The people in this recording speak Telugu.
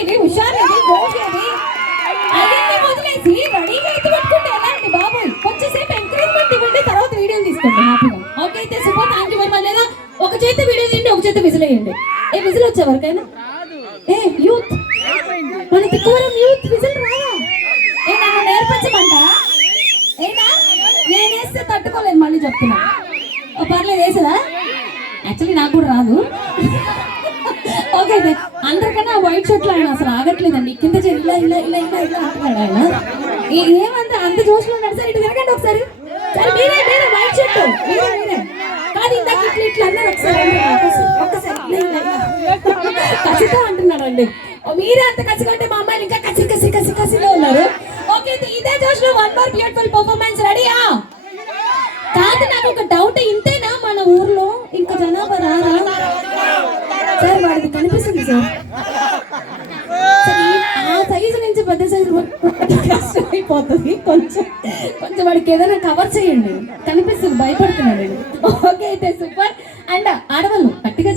హుషారేది గోషేది అయ్యింది వదిలేసి రెడీగా ఎత్తి పెట్టుకుంటే ఎలా అండి బాబోయ్. కొంచెంసేపు ఎంకరేజ్మెంట్ ఇవ్వండి, తర్వాత వీడియోలు తీసుకోండి హ్యాపీగా. ఓకే అయితే super, thank you very much. లేదా ఒక చేతి వీడియో తీయండి, ఒక చేతి విజిల్ వేయండి. ఏ విజిల్ వచ్చే వరకైనా ఏ యూత్ మన తిక్కువరం యూత్ విజిల్ రాదా? ఏ నన్ను నేర్పించమంటారా? ఏనా నేను వేస్తే తట్టుకోలేదు, మళ్ళీ చెప్తున్నా. పర్లేదు వేసదా? యాక్చువల్లీ నాకు కూడా రాదు. ఓకే అందరికన్నా వైట్ షర్ట్ లో ఆయన అసలు ఆగట్లేదండి. కింద ఇలా ఇలా ఇలా ఇలా ఇలా అంటున్నాడు ఆయన. ఏమంతా అంత జోష్లో ఉన్నాడు. సార్ ఇటు తిరగండి ఒకసారి. సరే మీరే మీరే వైట్ షర్ట్ మీరే మీరే కాదు, ఇందాక ఇట్లా ఇట్లా అన్నారు. ఒక్కసారి కసితో అంటున్నాడండి. మీరే అంత కసిగా ఉంటే మా అమ్మాయిలు ఇంకా కసి కసి కసి కసిలో ఉన్నారు. ఓకే ఇదే జోష్ లో వన్ మోర్ బ్యూటిఫుల్ పర్ఫార్మెన్స్ రెడీయా? కాదు నాకు ఒక డౌట్, ఇంతేనా మన ఊర్లో ఇంకా జనాభా రారా? సార్ వాడికి కనిపిస్తుంది సార్. ఆ సైజు నుంచి పెద్ద సైజు కష్టం అయిపోతుంది. కొంచెం కొంచెం వాడికి ఏదైనా కవర్ చేయండి, కనిపిస్తుంది, భయపడుతున్నాడు. ఓకే అయితే సూపర్. అండ్ ఆడవాళ్ళు